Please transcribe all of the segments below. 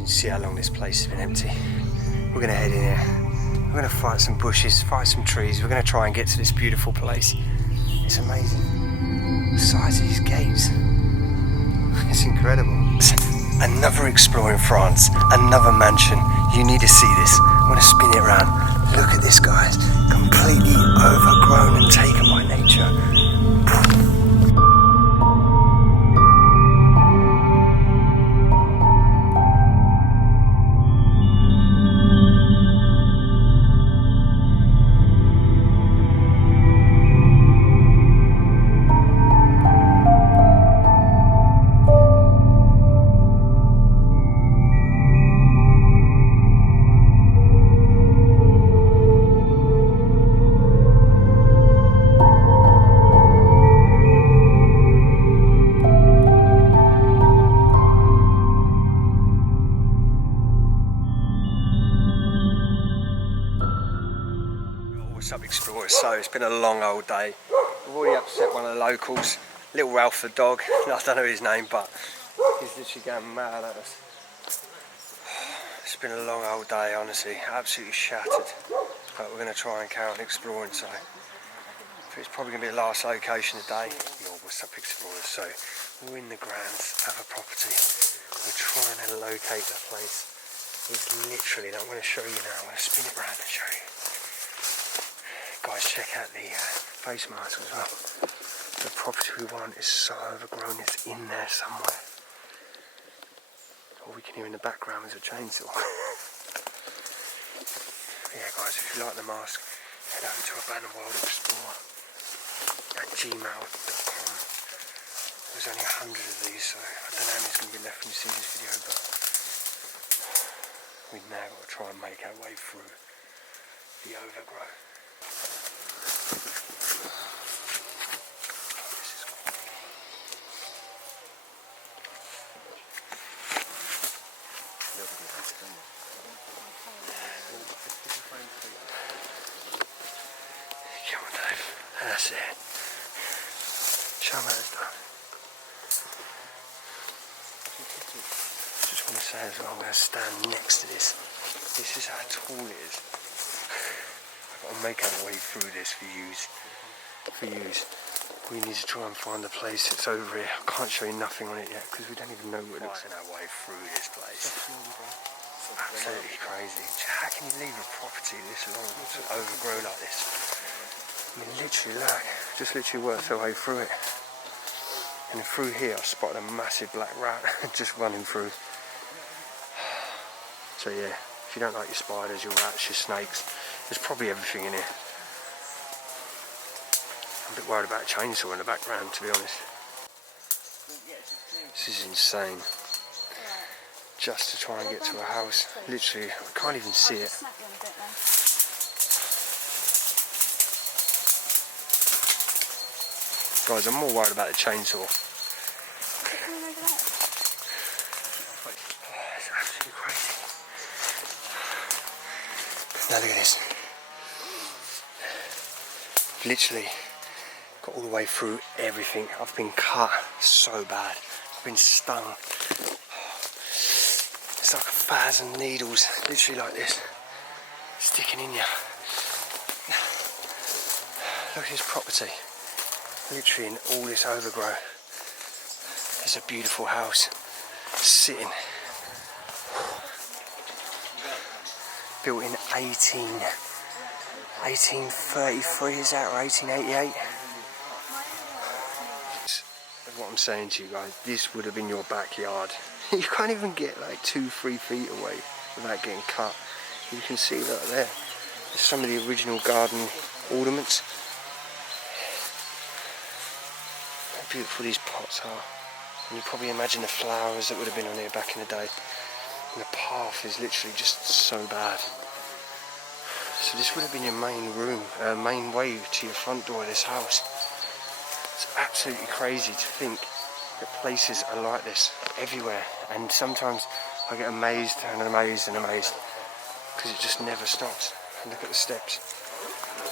you can see how long this place has been empty. We're gonna head in here. We're gonna fight some bushes, fight some trees. We're gonna try and get to this beautiful place. It's amazing. The size of these gates. It's incredible. Another exploring France, another mansion. You need to see this. I'm gonna spin it around. Look at this, guys. Completely overgrown and taken by nature. What's up, explorers? So it's been a long old day. We've already upset one of the locals, little Ralph the dog. I don't know his name, but he's literally going mad at us. It's been a long old day, honestly, absolutely shattered. But we're going to try and carry on exploring, so it's probably going to be the last location today. Yo, what's up, explorers? So we're in the grounds of a property. We're trying to locate that place. It's literally, I'm going to show you now. I'm going to spin it around and show you. Guys, check out the face mask as well. The property we want is so overgrown, it's in there somewhere. All we can hear in the background is a chainsaw. Yeah, guys, if you like the mask, head over to abandonedwildexplorer@gmail.com. There's only 100 of these, so I don't know how many's going to be left when you see this video, but we've now got to try and make our way through the overgrowth. Come on, Dave. That's it. Show me how it's done. Just want to say as well, I'm going to stand next to this. This is how tall it is. I've got to make our way through this for yous. We need to try and find the place that's over here. I can't show you nothing on it yet because we don't even know what it looks like. Our way through this place. Absolutely crazy. How can you leave a property this long to overgrow like this? I mean, literally, look, just literally worked our way through it. And through here, I spotted a massive black rat just running through. So yeah, if you don't like your spiders, your rats, your snakes, there's probably everything in here. I'm a bit worried about a chainsaw in the background, to be honest. This is insane. Just to try and get to a house. Literally, I can't even see it. Guys, I'm more worried about the chainsaw. It's absolutely crazy. Now look at this. Literally got all the way through everything. I've been cut so bad. I've been stung. It's like 1,000 needles, literally like this, sticking in you. Look at this property. Literally in all this overgrowth. There's a beautiful house sitting. Built in 1833, is that, or 1888? What I'm saying to you guys, this would have been your backyard. You can't even get like 2-3 feet away without getting cut. You can see that there. There's some of the original garden ornaments. How beautiful these pots are. And you probably imagine the flowers that would have been on here back in the day. And the path is literally just so bad. So this would have been your main room, main way to your front door of this house. It's absolutely crazy to think that places are like this everywhere. And sometimes I get amazed and amazed and amazed because it just never stops. And look at the steps.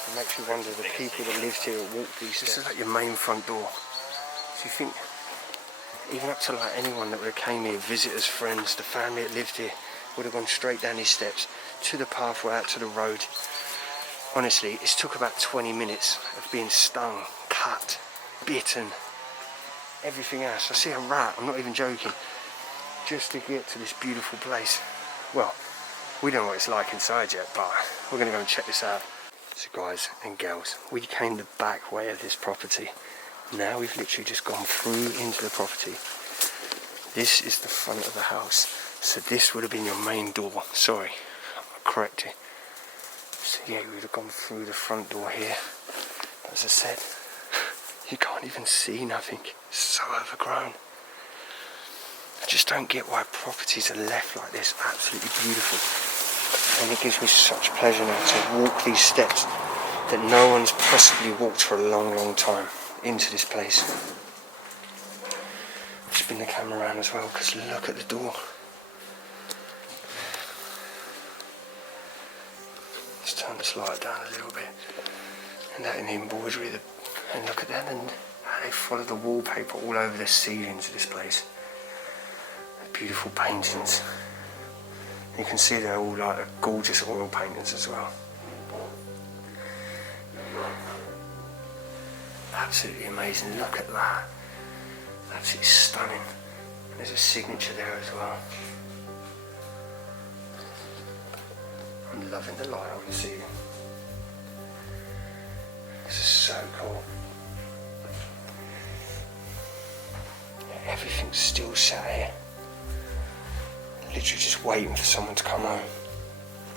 It makes you wonder the people that lived here or walked these steps. This is like your main front door. So you think even up to like anyone that would have came here, visitors, friends, the family that lived here, would have gone straight down these steps to the pathway out to the road. Honestly, it took about 20 minutes of being stung, cut, bitten, everything else. I see a rat, I'm not even joking, just to get to this beautiful place. Well, we don't know what it's like inside yet, but we're going to go and check this out. So guys and girls, we came the back way of this property. Now we've literally just gone through into the property. This is the front of the house. So this would have been your main door. Sorry, I'll correct you. So yeah, we would have gone through the front door here. But as I said, you can't even see nothing. It's so overgrown. I just don't get why properties are left like this. Absolutely beautiful. And it gives me such pleasure now to walk these steps that no one's possibly walked for a long, long time into this place. Spin the camera around as well, because look at the door. Let's turn this light down a little bit. And that in the embroidery, and look at that, and how they follow the wallpaper all over the ceilings of this place. Beautiful paintings. You can see they're all like gorgeous oil paintings as well. Absolutely amazing. Look at that. Absolutely stunning. There's a signature there as well. I'm loving the light on the ceiling. This is so cool. Yeah, everything's still sat here. Literally just waiting for someone to come home.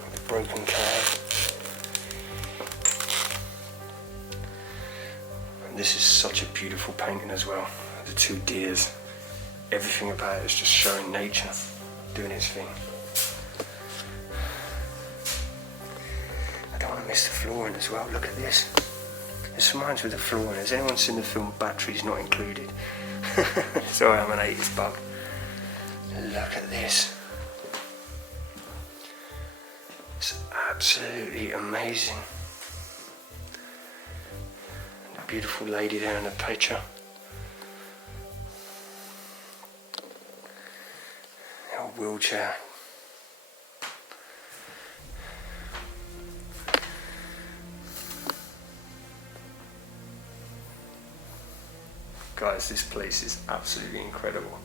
With a broken car. And this is such a beautiful painting as well. The two deers. Everything about it is just showing nature doing its thing. I don't want to miss the flooring as well. Look at this. This reminds me of the flooring. Has anyone seen the film Batteries Not Included? Sorry, I'm an 80s bug. Look at this. It's absolutely amazing. The beautiful lady there in the picture. Our wheelchair. Guys, this place is absolutely incredible.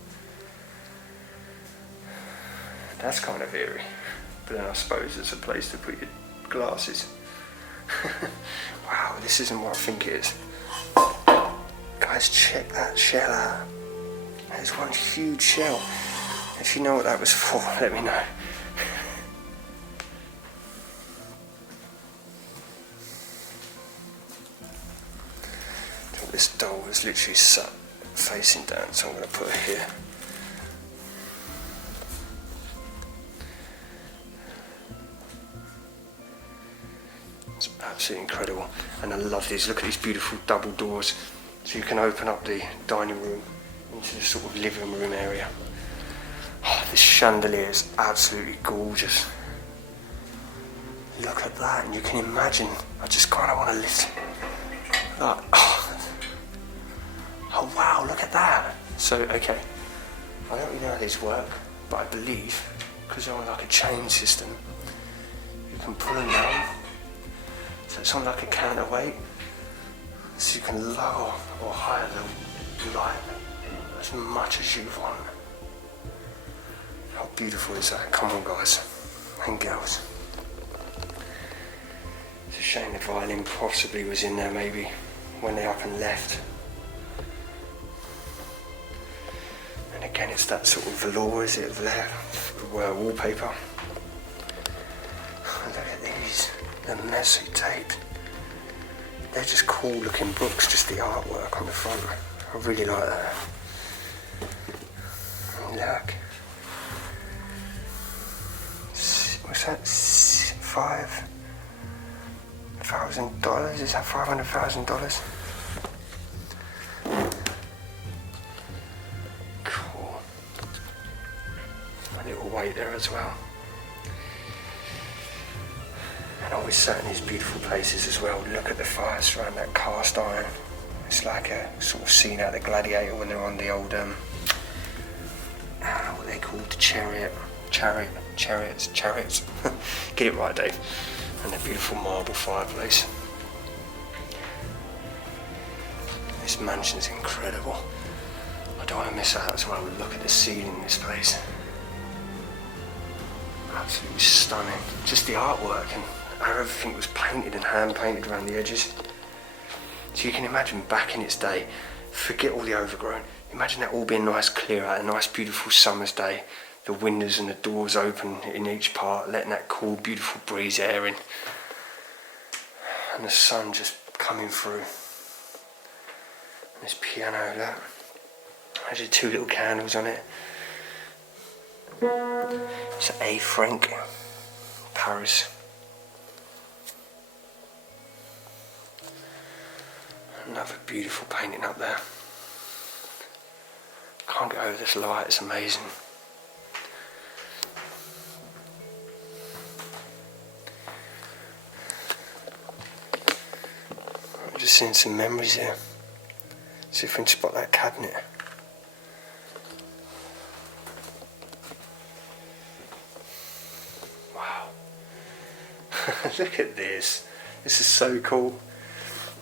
That's kind of eerie, but then I suppose it's a place to put your glasses. Wow, this isn't what I think it is. Guys, check that shell out. There's one huge shell. If you know what that was for, let me know. This doll is literally sat facing down, so I'm going to put her here. It's absolutely incredible, and I love these. Look at these beautiful double doors, so you can open up the dining room into the sort of living room area. Oh, this chandelier is absolutely gorgeous. Look at that, and you can imagine, I just kind of want to lift that. Oh wow, look at that. So, okay, I don't really know how these work, but I believe, because they're on like a chain system, you can pull them down, so it's on like a counterweight, so you can lower or higher the light as much as you want. How beautiful is that? Come on guys and girls. It's a shame the violin possibly was in there maybe when they up and left. And again, it's that sort of velour, is it, there, wallpaper. Look at these, the messy tape. They're just cool looking books, just the artwork on the front. I really like that. And look. What's that? $5,000? Is that $500,000? Weight there as well, and always sat in these beautiful places as well. Look at the fires around that cast iron. It's like a sort of scene out of the Gladiator when they're on the old what they called, chariots. Get it right, Dave. And a beautiful marble fireplace. This mansion's incredible. I don't want to miss out as well. Look at the ceiling in this place. Absolutely stunning. Just the artwork and how everything was painted and hand painted around the edges. So you can imagine back in its day, forget all the overgrown. Imagine that all being nice, clear out, a nice, beautiful summer's day. The windows and the doors open in each part, letting that cool, beautiful breeze air in. And the sun just coming through. And this piano, look. Actually, 2 little candles on it. It's A. Frank, Paris. Another beautiful painting up there. Can't get over this light, it's amazing. I'm just seeing some memories here. See if we can spot that cabinet. Wow. Look at this. This is so cool.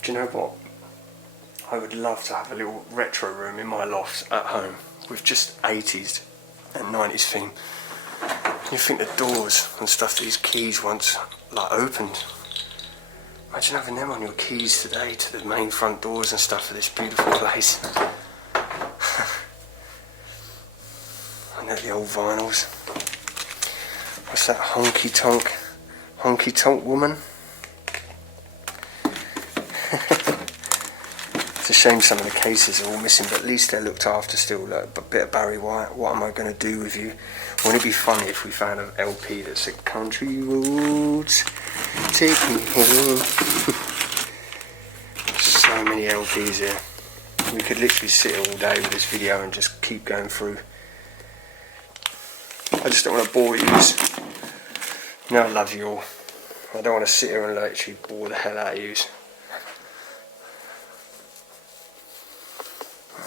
Do you know what? I would love to have a little retro room in my loft at home with just 80s and 90s theme. You think the doors and stuff, these keys once like opened. Imagine having them on your keys today to the main front doors and stuff of this beautiful place. I know the old vinyls. What's that honky tonk woman? It's a shame some of the cases are all missing, but at least they're looked after still. Look, a bit of Barry White, What Am I Going to Do With You? Wouldn't it be funny if we found an LP that said Country Roads, Take Me Home? So many LPs here. We could literally sit here all day with this video and just keep going through. I just don't want to bore you. You know I love you all. I don't want to sit here and literally bore the hell out of you.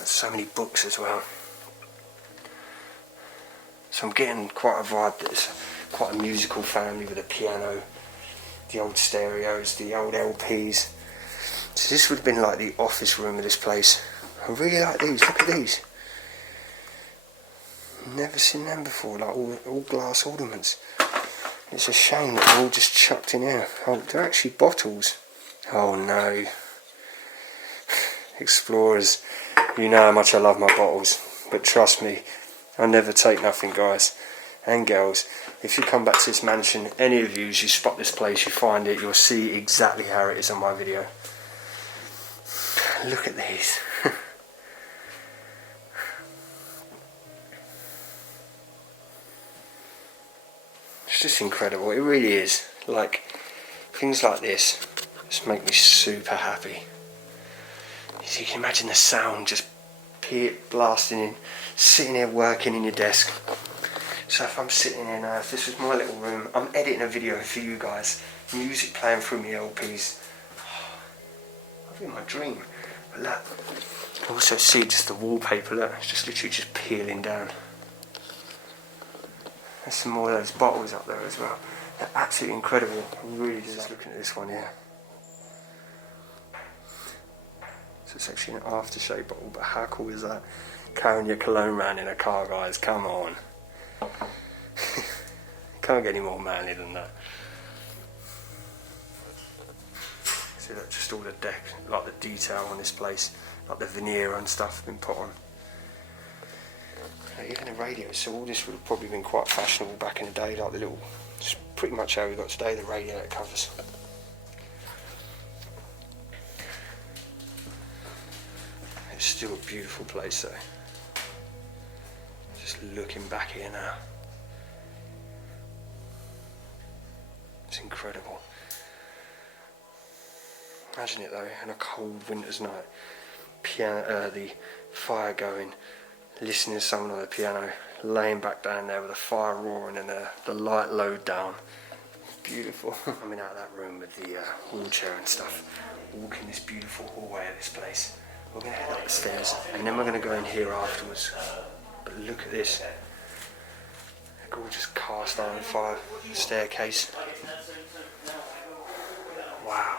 So many books as well. So I'm getting quite a vibe that it's quite a musical family with a piano, the old stereos, the old LPs. So this would have been like the office room of this place. I really like these, look at these. Never seen them before, like all glass ornaments. It's a shame that they're all just chucked in here. Oh, they're actually bottles. Oh no. Explorers. You know how much I love my bottles, but trust me, I never take nothing, guys and girls. If you come back to this mansion, any of you spot this place, you find it, you'll see exactly how it is on my video. Look at these. It's just incredible, it really is. Like, things like this just make me super happy. So you can imagine the sound just blasting in, sitting here working in your desk. So if I'm sitting in, if this was my little room, I'm editing a video for you guys, music playing through my LPs. I've been my dream. But look, you can also see just the wallpaper, look, it's just literally just peeling down. There's some more of those bottles up there as well. They're absolutely incredible. I'm really just looking at this one here. So it's actually an aftershave bottle, but how cool is that? Carrying your cologne around in a car, guys, come on. Can't get any more manly than that. See that, just all the deck, like the detail on this place, like the veneer and stuff been put on. Even the radio, so all this would have probably been quite fashionable back in the day, like the little, it's pretty much how we got today, the radio that covers. It's still a beautiful place though. Just looking back here now. It's incredible. Imagine it though, on a cold winter's night. Piano, the fire going, listening to someone on the piano, laying back down there with the fire roaring and the light low down. Beautiful. Coming out of that room with the wheelchair and stuff, walking this beautiful hallway of this place. We're going to head up the stairs and then we're going to go in here afterwards. But look at this. A gorgeous cast iron fire staircase. Wow.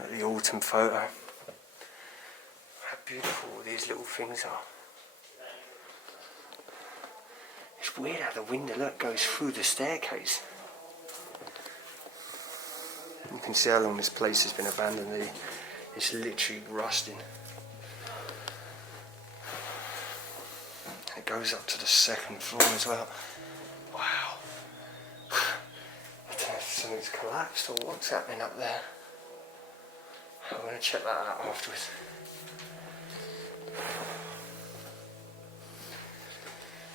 Look at the autumn photo. How beautiful these little things are. It's weird how the window, look, goes through the staircase. You can see how long this place has been abandoned. It's literally rusting. It goes up to the second floor as well. Wow. I don't know if something's collapsed or what's happening up there. I'm going to check that out afterwards.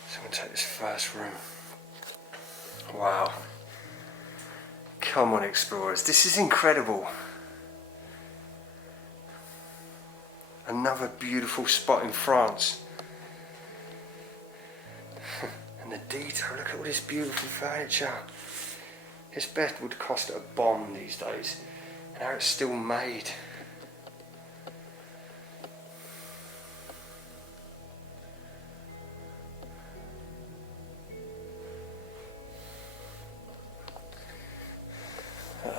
So I'm going to take this first room. Wow. Come on, explorers. This is incredible. Another beautiful spot in France. And the detail, look at all this beautiful furniture. This bed would cost a bomb these days. And how it's still made.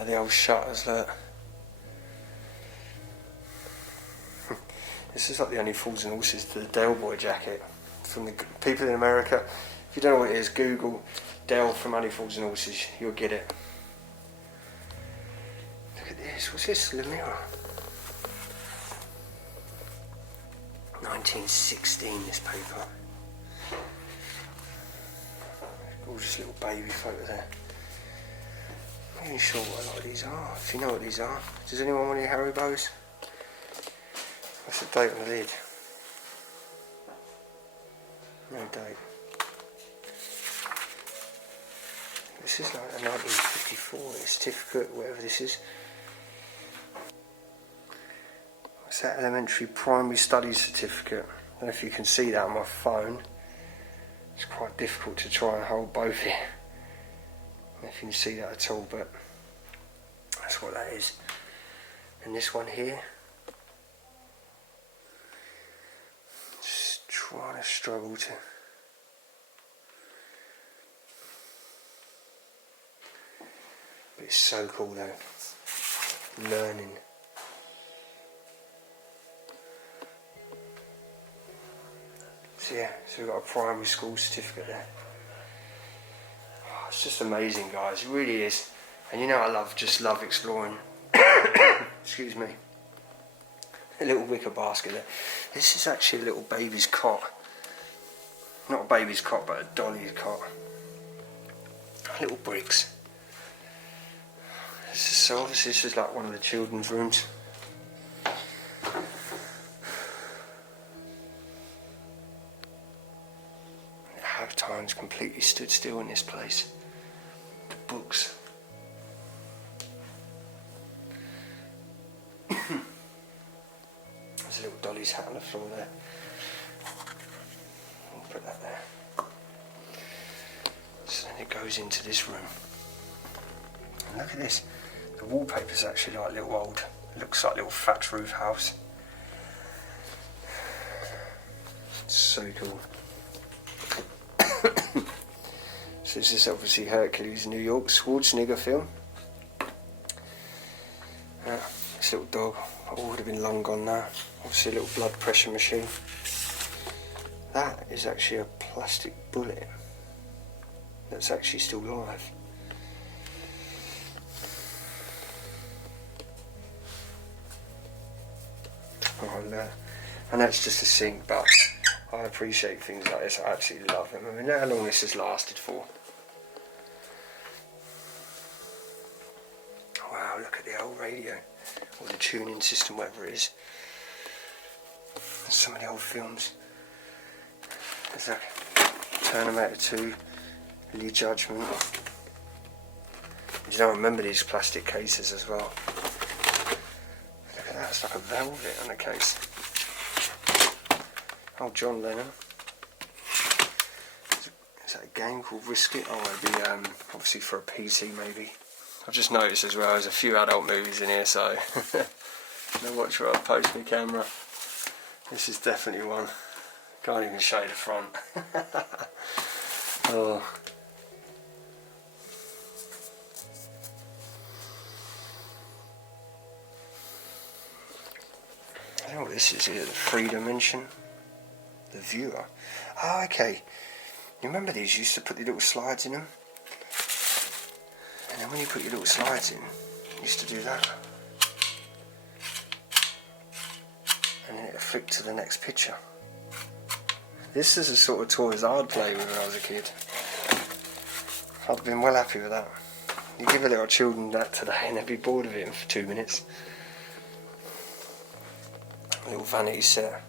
The old shutters, look. This is like the Only Fools and Horses to the Del Boy jacket from the people in America. If you don't know what it is, Google Del from Only Fools and Horses, you'll get it. Look at this, what's this? The mirror. 1916, this paper. Gorgeous little baby photo there. I'm not even sure what a lot of these are, if you know what these are. Does anyone want any Haribos? What's the date on the lid? No date. This is like a 1954 certificate, whatever this is. What's that? Elementary Primary Studies Certificate. I don't know if you can see that on my phone. It's quite difficult to try and hold both here. I don't know if you can see that at all, but that's what that is. And this one here, just trying to struggle to. But it's so cool though. Learning. So yeah, so we've got a primary school certificate there. It's just amazing, guys, it really is. And you know I just love exploring. Excuse me. A little wicker basket there. This is actually a little baby's cot. Not a baby's cot, but a dolly's cot. Little bricks. So obviously this is like one of the children's rooms. How time's completely stood still in this place. The books. There's a little dolly's hat on the floor there. I'll put that there. So then it goes into this room. And look at this. The wallpaper's actually like little old. It looks like a little thatch roof house. It's so cool. So this is obviously Hercules, New York, Schwarzenegger film. This little dog, would have been long gone now. Obviously a little blood pressure machine. That is actually a plastic bullet that's actually still live. Oh, no. And that's just a sink, but I appreciate things like this. I absolutely love them. I mean, how long this has lasted for. Wow, look at the old radio, or the tuning system, whatever it is. There's some of the old films. There's like Terminator 2, Lee Judgment. You don't remember these plastic cases as well. Look at that, it's like a velvet on a case. Oh, John Lennon. Is that a game called Risk It? Oh, it'd be obviously for a PT maybe. I've just noticed as well, there's a few adult movies in here, so no watch where I post my camera. This is definitely one. Can't even show you the front. Oh. I don't know what this is here, the 3 dimension. The viewer. Oh, okay. You remember these? You used to put the little slides in them? And then when you put your little slides in, you used to do that. And then it would flick to the next picture. This is the sort of toys I'd play with when I was a kid. I've been well happy with that. You give a little children that today and they'd be bored of it for 2 minutes. A little vanity set.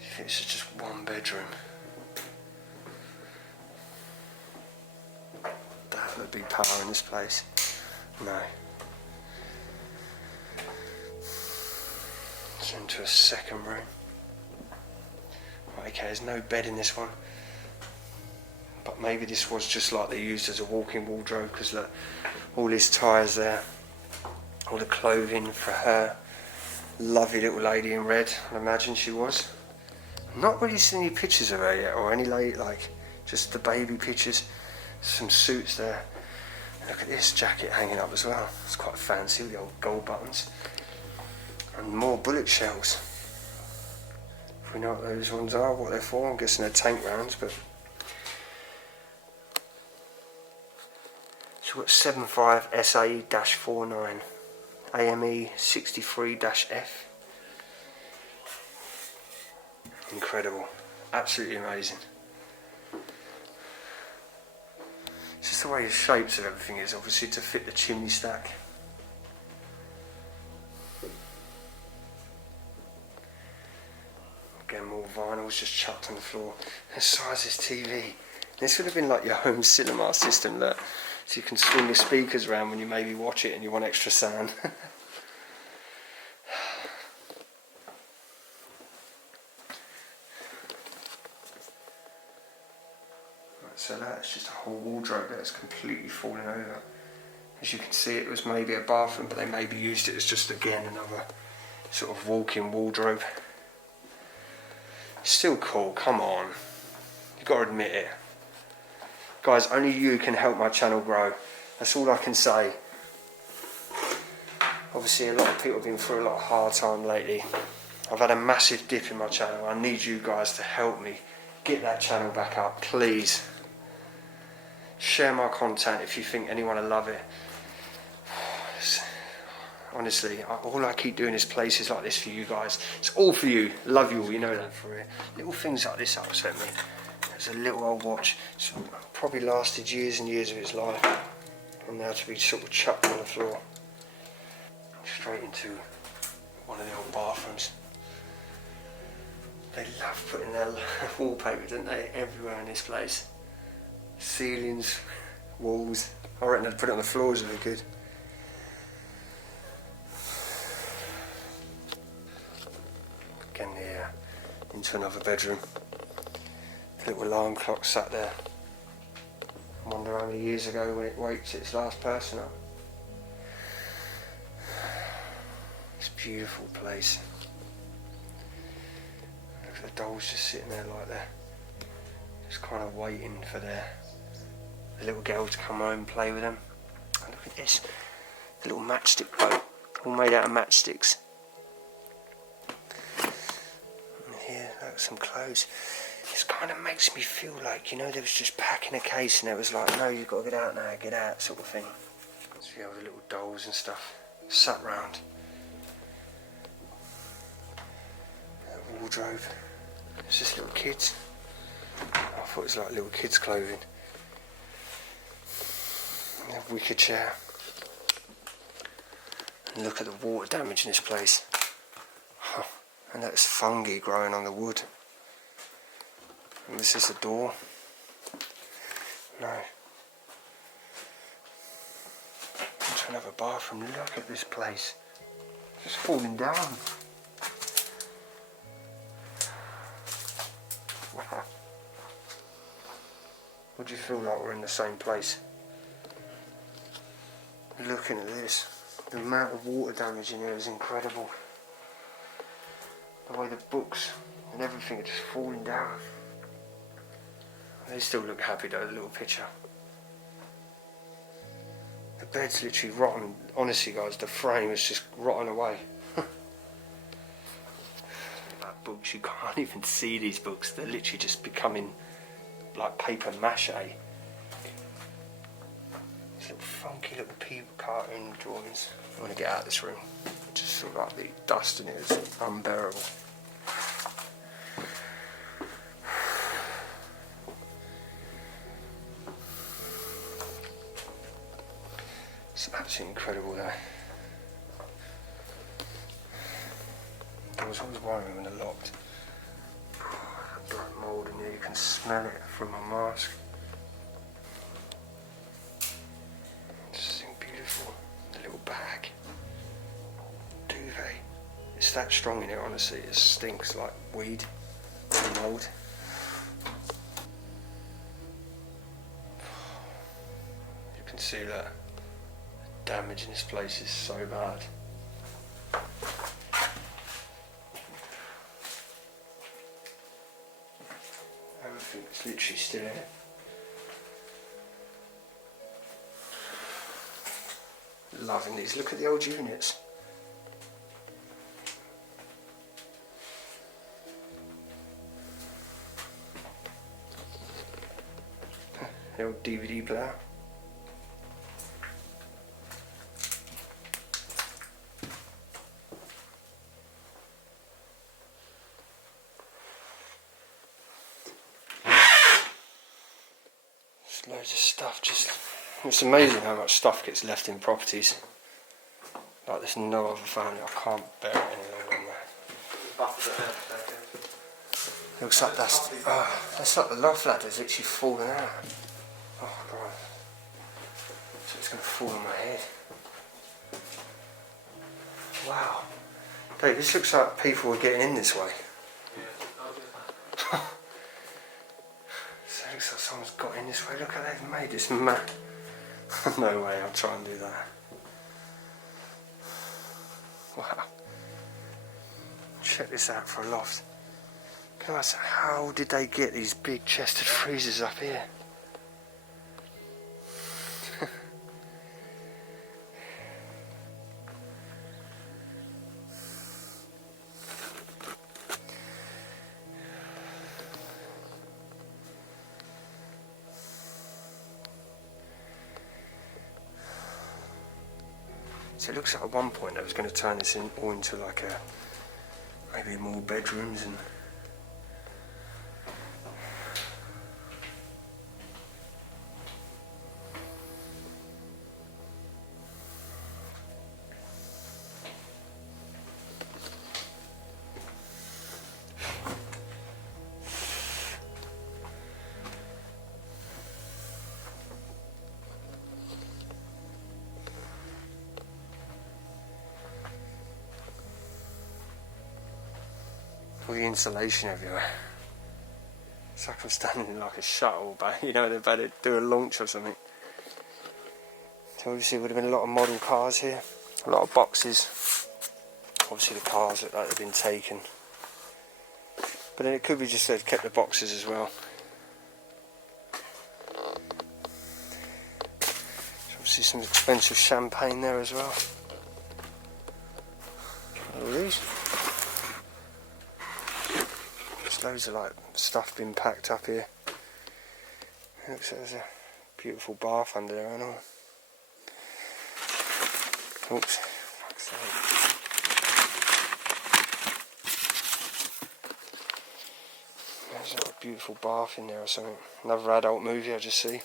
If it's just 1 bedroom, that would be power in this place. No. It's into a 2nd room. Okay, there's no bed in this one. But maybe this was just like they used as a walk-in wardrobe, because look, all his tyres there, all the clothing for her. Lovely little lady in red, I imagine she was. Not really seen any pictures of her yet, or any lady, like just the baby pictures. Some suits there. Look at this jacket hanging up as well. It's quite fancy with the old gold buttons. And more bullet shells. If we know what those ones are, what they're for, I'm guessing they're tank rounds, but. So we've got 75 SAE-49 AME 63-F. Incredible, absolutely amazing. It's just the way the shapes of everything is, obviously to fit the chimney stack. Again, more vinyls just chucked on the floor. The size of this TV. This would have been like your home cinema system, look. So you can swing your speakers around when you maybe watch it and you want extra sound. So that's just a whole wardrobe that's completely fallen over. As you can see, it was maybe a bathroom, but they maybe used it as just, again, another sort of walk-in wardrobe. Still cool, come on. You've got to admit it. Guys, only you can help my channel grow. That's all I can say. Obviously, a lot of people have been through a lot of hard time lately. I've had a massive dip in my channel. I need you guys to help me get that channel back up, please. Share my content if you think anyone will love it. Honestly, all I keep doing is places like this for you guys. It's all for you. Love you all, you know that for it. Little things like this upset me. There's a little old watch. It's probably lasted years and years of its life. And now to be sort of chucked on the floor. Straight into one of the old bathrooms. They love putting their wallpaper, don't they, everywhere in this place. Ceilings, walls. I reckon they'd put it on the floors if they could. Again here, into another bedroom. The little alarm clock sat there. I wonder how many years ago when it wakes its last person up. It's a beautiful place. Look at the dolls just sitting there like that. Just kind of waiting for the little girl to come home and play with them. And look at this, the little matchstick boat, all made out of matchsticks. And here, look, some clothes. This kind of makes me feel like, you know, they was just packing a case and it was like, no, you've got to get out now, get out, sort of thing. See all the little dolls and stuff sat round. That wardrobe. It's just little kids. I thought it was like little kids' clothing. And a wicker chair. And look at the water damage in this place. Huh. And that's fungi growing on the wood. And this is the door. No. Into another bathroom. Look at this place. It's just falling down. Wow. Would you feel like we're in the same place? Looking at this, the amount of water damage in here is incredible. The way the books and everything are just falling down. They still look happy though, the little picture. The bed's literally rotten. Honestly guys, the frame is just rotting away. Like books, you can't even see these books. They're literally just becoming like paper mache. These little funky little people cartoon drawings. I want to get out of this room. I just feel like the dust in it is unbearable. It's absolutely incredible though. I was always worrying when they're locked. Black mould in here, you can smell it from my mask. Just beautiful. The little bag. Duvet. It's that strong in here, honestly. It stinks like weed and mould. You can see that the damage in this place is so bad. Everything's literally still in it. Loving these. Look at the old units. The old DVD player. There's loads of stuff. It's amazing how much stuff gets left in properties. Like there's no other family. I can't bear it any longer than that. Looks like that's like the loft ladder's literally fallen out. Oh god. So it's going to fall on my head. Wow. Dave, this looks like people were getting in this way. So it looks like someone's got in this way. Look how they've made this map. No way, I'll try and do that. Wow. Check this out for a loft. Guys, how did they get these big chested freezers up here? So it looks like at one point I was going to turn this all into like maybe more bedrooms and all the insulation everywhere. It's like I'm standing in like a shuttle, but you know they're about to do a launch or something. So obviously there would have been a lot of model cars here, a lot of boxes. Obviously the cars look like they've been taken, but then it could be just they've kept the boxes as well. There's obviously some expensive champagne there as well. All these. Loads of like stuff being packed up here. Looks like there's a beautiful bath under there and all. Oops, fuck's sake. There's like a beautiful bath in there or something. Another adult movie I just see. It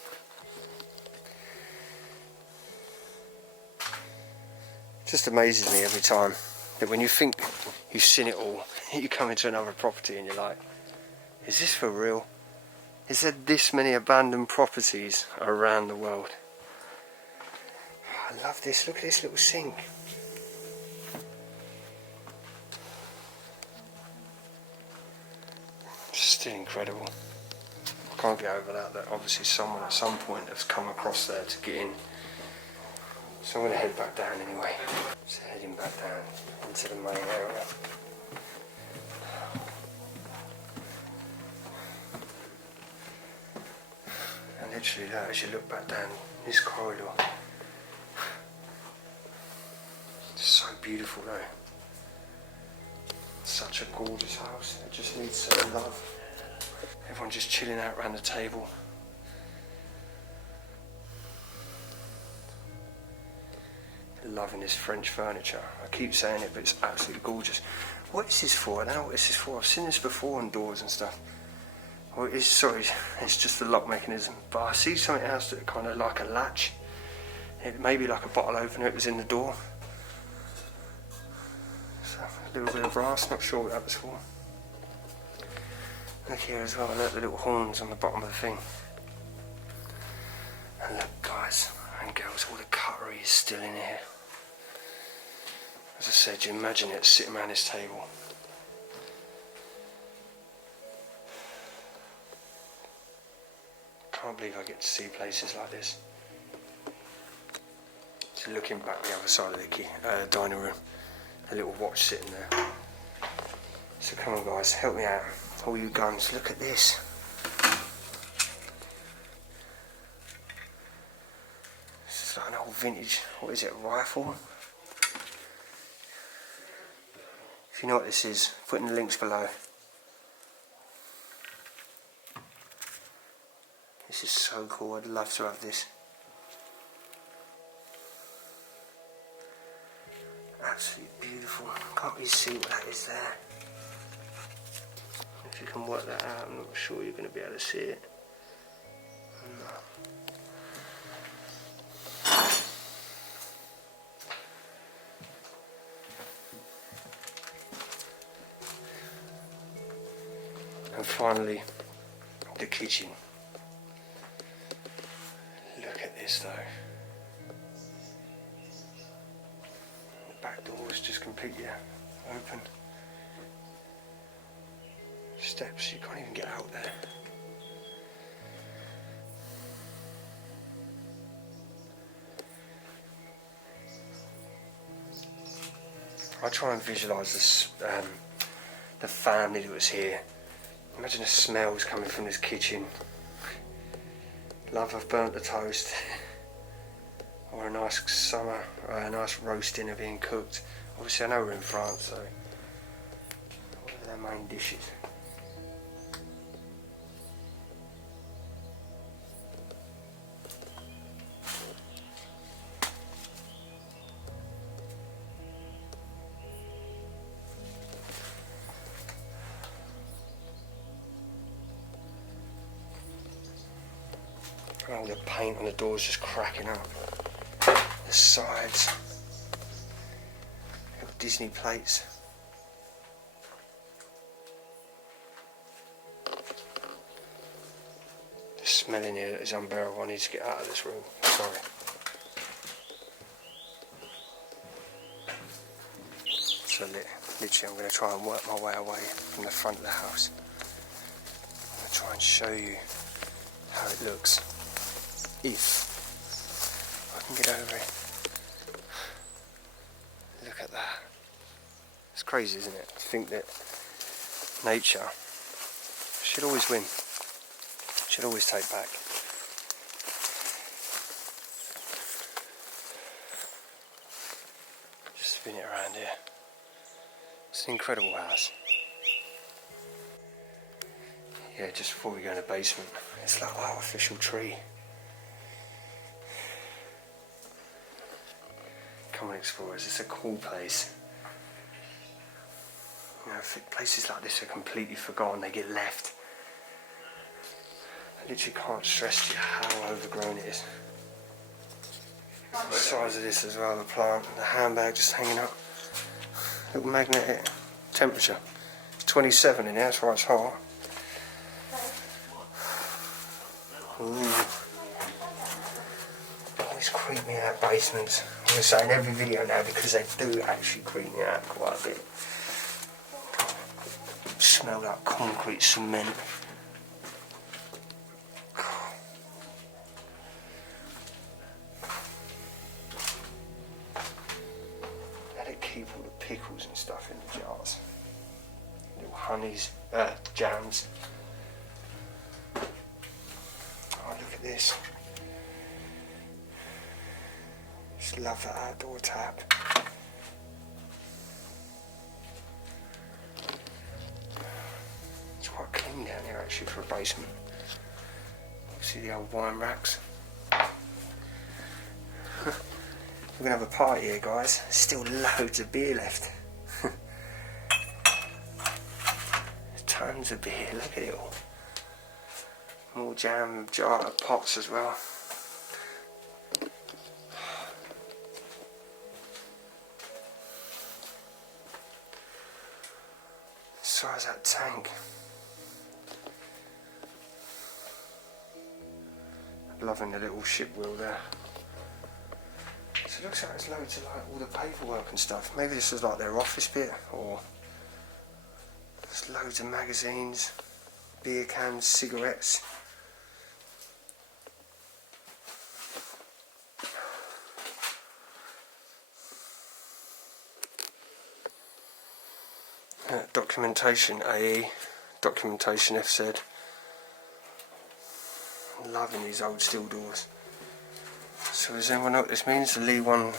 just amazes me every time that when you think you've seen it all, you come into another property and you're like, is this for real? Is there this many abandoned properties around the world? I love this. Look at this little sink. Still incredible. I can't get over that obviously someone at some point has come across there to get in. So I'm going to head back down anyway. Just heading back down into the main area. Literally that, as you look back down this corridor. It's so beautiful though. Such a gorgeous house. It just needs some love. Everyone just chilling out around the table. Loving this French furniture. I keep saying it, but it's absolutely gorgeous. What is this for? I don't know what this is for. I've seen this before on doors and stuff. Oh, it is, sorry, it's just the lock mechanism. But I see something else that kind of like a latch. It may be like a bottle opener. It was in the door. So a little bit of brass. Not sure what that was for. Look here as well. Look at the little horns on the bottom of the thing. And look, guys and girls, all the cutlery is still in here. As I said, you imagine it sitting around this table. Can't believe I get to see places like this. So looking back the other side of the dining room, a little watch sitting there. So come on guys, help me out. All you guns, look at this. This is like an old vintage, what is it, rifle? If you know what this is, put in the links below. This is so cool, I'd love to have this. Absolutely beautiful. Can't really see what that is there. If you can work that out, I'm not sure you're going to be able to see it. No. And finally, the kitchen. Look at this though. The back door is just completely open. Steps, you can't even get out there. I try and visualise this, the family that was here. Imagine the smells coming from this kitchen. Love, I've burnt the toast. Or a nice summer, a nice roast dinner being cooked. Obviously I know we're in France, so what are their main dishes? All the paint on the doors just cracking up. The sides. Little Disney plates. The smell in here is unbearable. I need to get out of this room. Sorry. So literally I'm going to try and work my way away from the front of the house. I'm going to try and show you how it looks. If I can get over it. Look at that. It's crazy, isn't it? I think that nature should always win. Should always take back. Just spin it around here. It's an incredible house. Yeah, just before we go in the basement, it's like an artificial tree. Come on explorers, it's a cool place. You know, places like this are completely forgotten, they get left. I literally can't stress to you how overgrown it is. The size of this as well, the plant, the handbag just hanging up. Little magnetic temperature. It's 27 in here, that's why it's hot. Ooh. Always creep me out basements. I'm going to say in every video now because they do actually creep me out quite a bit. Smell like concrete cement. Let it keep all the pickles and stuff in the jars. Little honeys, jams. Oh, look at this. Just love that outdoor tap. It's quite clean down here actually for a basement. See the old wine racks. We're gonna have a party here, guys. There's still loads of beer left. Tons of beer, look at it all. More jam, jar of pots as well. Size that tank. Loving the little ship wheel there. So it looks like there's loads of like all the paperwork and stuff. Maybe this is like their office bit, or there's loads of magazines, beer cans, cigarettes. Documentation AE, documentation FZ. Loving these old steel doors. So does anyone know what this means? The Lee one,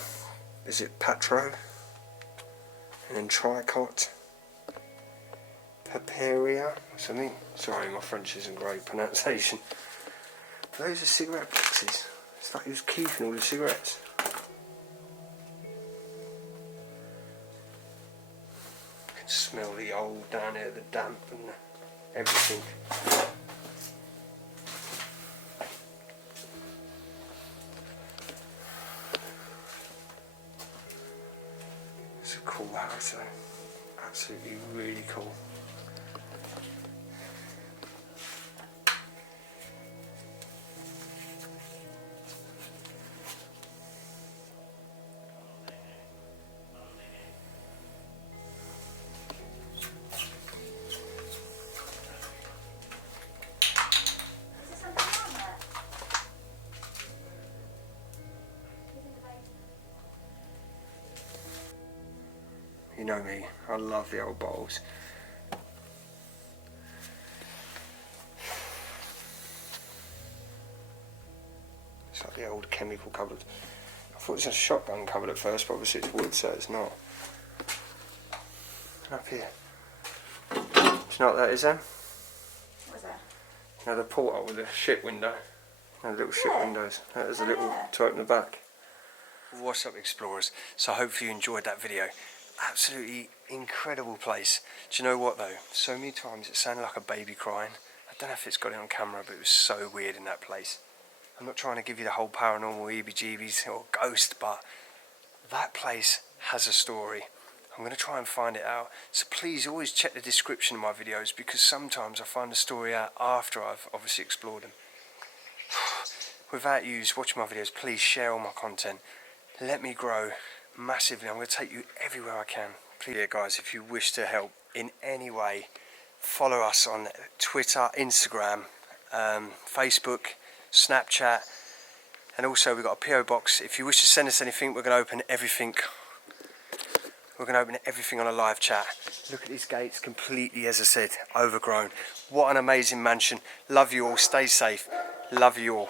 is it Patro? And then Tricot. Paperia, something. Sorry, my French isn't great pronunciation. Those are cigarette boxes. It's like he was keeping all the cigarettes. You can smell the old down there, the damp and everything. It's a cool house though. Absolutely really cool. You know me, I love the old bottles. It's like the old chemical cupboard. I thought it was a shotgun cupboard at first, but obviously it's wood, so it's not. And up here. Do you know what that is then? What's that? You know the portal with the ship window? And the little ship windows. There's a little to open the back. What's up, explorers? So hopefully you enjoyed that video. Absolutely incredible place. Do you know what though? So many times it sounded like a baby crying. I don't know if it's got it on camera, but it was so weird in that place. I'm not trying to give you the whole paranormal heebie-jeebies or ghost, but that place has a story. I'm going to try and find it out. So please always check the description of my videos, because sometimes I find the story out after I've obviously explored them. Without you watching my videos, please share all my content. Let me grow massively. I'm going to take you everywhere I can. Please, yeah, guys, if you wish to help in any way, follow us on Twitter, Instagram, Facebook, Snapchat, and also we've got a PO box. If you wish to send us anything, we're going to open everything. We're going to open everything on a live chat. Look at these gates, completely, as I said, overgrown. What an amazing mansion. Love you all. Stay safe. Love you all.